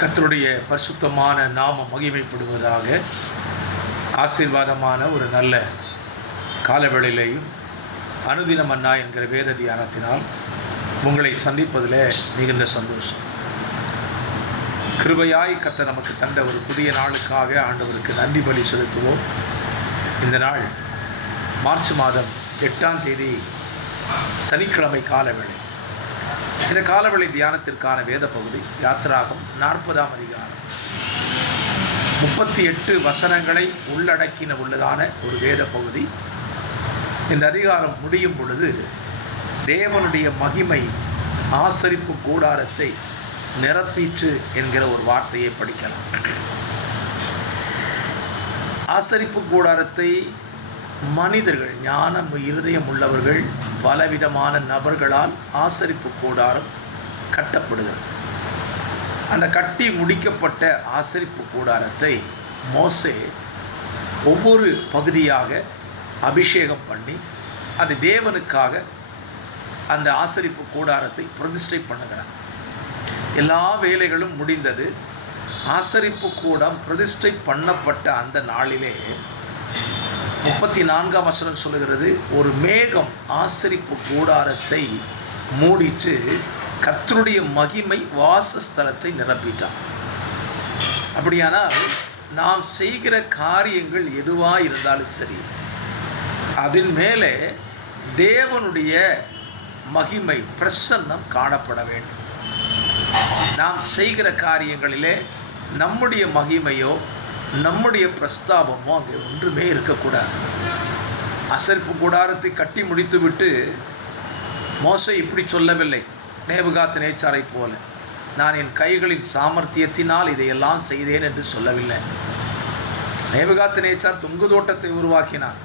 கர்த்தருடைய பரிசுத்தமான நாமம் மகிமைப்படுவதாக. ஆசீர்வாதமான ஒரு நல்ல காலவேளையிலேயும் அனுதின மன்னா என்கிற வேத தியானத்தினால் உங்களை சந்திப்பதில் மிகுந்த சந்தோஷம். கிருபையாய் கர்த்தர் நமக்கு தந்த ஒரு புதிய நாளுக்காக ஆண்டவருக்கு நன்றி பலி செலுத்துவோம். இந்த நாள் மார்ச் மாதம் 8ஆம் தேதி சனிக்கிழமை காலவேளை. இந்த காலவெளி தியானத்திற்கான வேத பகுதி யாத்திராகம் 40ஆம் அதிகாரம் 38 வசனங்களை உள்ளடக்கின ஒரு வேத பகுதி. இந்த அதிகாரம் முடியும் பொழுது தேவனுடைய மகிமை ஆசரிப்பு கூடாரத்தை நிரப்பிற்று என்கிற ஒரு வார்த்தையை படிக்கலாம். ஆசரிப்பு கூடாரத்தை மனிதர்கள், ஞானம் இருதயம் உள்ளவர்கள், பலவிதமான நபர்களால் ஆசரிப்பு கூடாரம் கட்டப்படுகிறது. அந்த கட்டி முடிக்கப்பட்ட ஆசரிப்பு கூடாரத்தை மோசே ஒவ்வொரு பகுதியாக அபிஷேகம் பண்ணி அது தேவனுக்காக அந்த ஆசரிப்பு கூடாரத்தை பிரதிஷ்டை பண்ணுகிறார். எல்லா வேலைகளும் முடிந்தது. ஆசரிப்பு கூடம் பிரதிஷ்டை பண்ணப்பட்ட அந்த நாளிலே 34ஆம் வசனம் சொல்லுகிறது, ஒரு மேகம் ஆசரிப்பு கூடாரத்தை மூடிட்டு கர்த்தருடைய மகிமை வாசஸ்தலத்தை நிரப்பிட்டார். அப்படியானால் நாம் செய்கிற காரியங்கள் எதுவாக இருந்தாலும் சரி, அதன் மேலே தேவனுடைய மகிமை பிரசன்னம் காணப்பட வேண்டும். நாம் செய்கிற காரியங்களிலே நம்முடைய மகிமையோ நம்முடைய பிரஸ்தாபமோ அங்கே ஒன்றுமே இருக்கக்கூடாது. ஆசரிப்பு கூடாரத்தை கட்டி முடித்துவிட்டு மோசே இப்படி சொல்லவில்லை, நேபுகாத்நேச்சாரை போல நான் என் கைகளின் சாமர்த்தியத்தினால் இதையெல்லாம் செய்தேன் என்று சொல்லவில்லை. நேபுகாத்நேச்சார் தொங்கு தோட்டத்தை உருவாக்கினார்,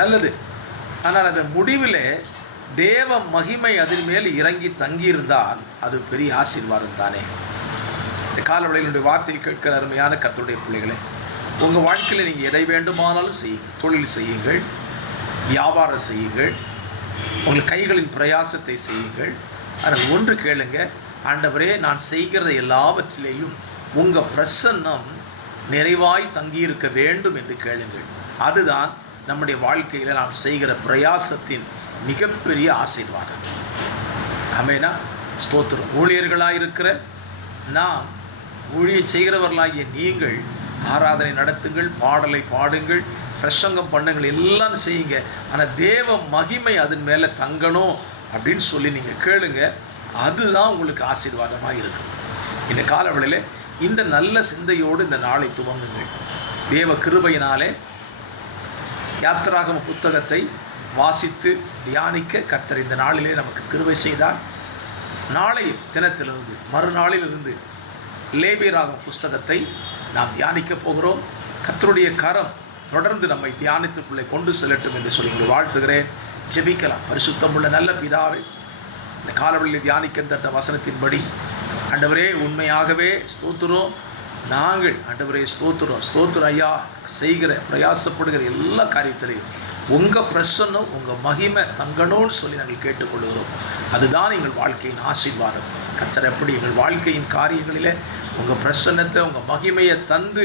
நல்லது. ஆனால் அதன் முடிவிலே தேவ மகிமை அதன் மேல் இறங்கி தங்கியிருந்தால் அது பெரிய ஆசீர்வாதம் தானே. இந்த காலவெளியினுடைய வார்த்தையை கேட்கிற அருமையான கர்த்தருடைய பிள்ளைகளே, உங்கள் வாழ்க்கையில் நீங்கள் எதை வேண்டுமானாலும் செய்யுங்கள். தொழில் செய்யுங்கள், வியாபாரம் செய்யுங்கள், உங்கள் கைகளின் பிரயாசத்தை செய்யுங்கள். ஆனால் ஒன்று கேளுங்க, ஆண்டவரே நான் செய்கிற எல்லாவற்றிலேயும் உங்கள் பிரசன்னம் நிறைவாய் தங்கியிருக்க வேண்டும் என்று கேளுங்கள். அதுதான் நம்முடைய வாழ்க்கையில் நாம் செய்கிற பிரயாசத்தின் மிகப்பெரிய ஆசீர்வாதம். ஆமென். ஸ்தோத்திரம். ஊழியர்களாக இருக்கிற நாம், ஊழியம் செய்கிறவர்களாகிய நீங்கள் ஆராதனை நடத்துங்கள், பாடலை பாடுங்கள், பிரசங்கம் பண்ணுங்கள், எல்லாம் செய்யுங்க. ஆனால் தேவ மகிமை அதன் மேலே தங்கணும் அப்படின்னு சொல்லி நீங்கள் கேளுங்க. அதுதான் உங்களுக்கு ஆசீர்வாதமாக இருக்கும். இந்த காலவெளியில் இந்த நல்ல சிந்தையோடு இந்த நாளை துவங்குங்கள். தேவ கிருபையினாலே யாத்திராகம புத்தகத்தை வாசித்து தியானிக்க கர்த்தர் இந்த நாளிலே நமக்கு கிருபை செய்தார். நாளை தினத்திலிருந்து மறுநாளிலிருந்து லேவியராகம புஸ்தகத்தை நாம் தியானிக்கப் போகிறோம். கர்த்தருடைய கரம் தொடர்ந்து நம்மை தியானத்துக்குள்ளே கொண்டு செல்லட்டும் என்று சொல்லி வாழ்த்துகிறேன். ஜெபிக்கலாம். பரிசுத்தமுள்ள நல்ல பிதாவே, இந்த காலவெளியில் தியானிக்கின்ற வசனத்தின்படி ஆண்டவரே உண்மையாகவே ஸ்தோத்திரம். நாங்கள் ஆண்டவரே ஸ்தோத்திரம் ஐயா, செய்கிற பிரயாசப்படுகிற எல்லா காரியத்திலையும் உங்கள் பிரசன்னம் உங்கள் மகிமை தங்கணும்னு சொல்லி நாங்கள் கேட்டுக்கொள்கிறோம். அதுதான் எங்கள் வாழ்க்கையின் ஆசீர்வாதம். கர்த்தர் எப்படி எங்கள் வாழ்க்கையின் காரியங்களில் உங்கள் பிரசன்னத்தை உங்கள் மகிமையை தந்து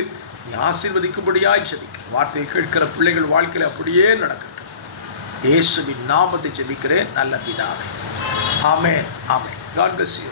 ஆசீர்வதிக்கும்படியாய் ஜெபிக்கிறேன். வார்த்தையை கேட்கிற பிள்ளைகள் வாழ்க்கையில் அப்படியே நடக்கட்டும். இயேசுவின் நாமத்தை ஜெபிக்கிறேன் நல்ல பிதாவே. ஆமென். ஆமென். God bless you.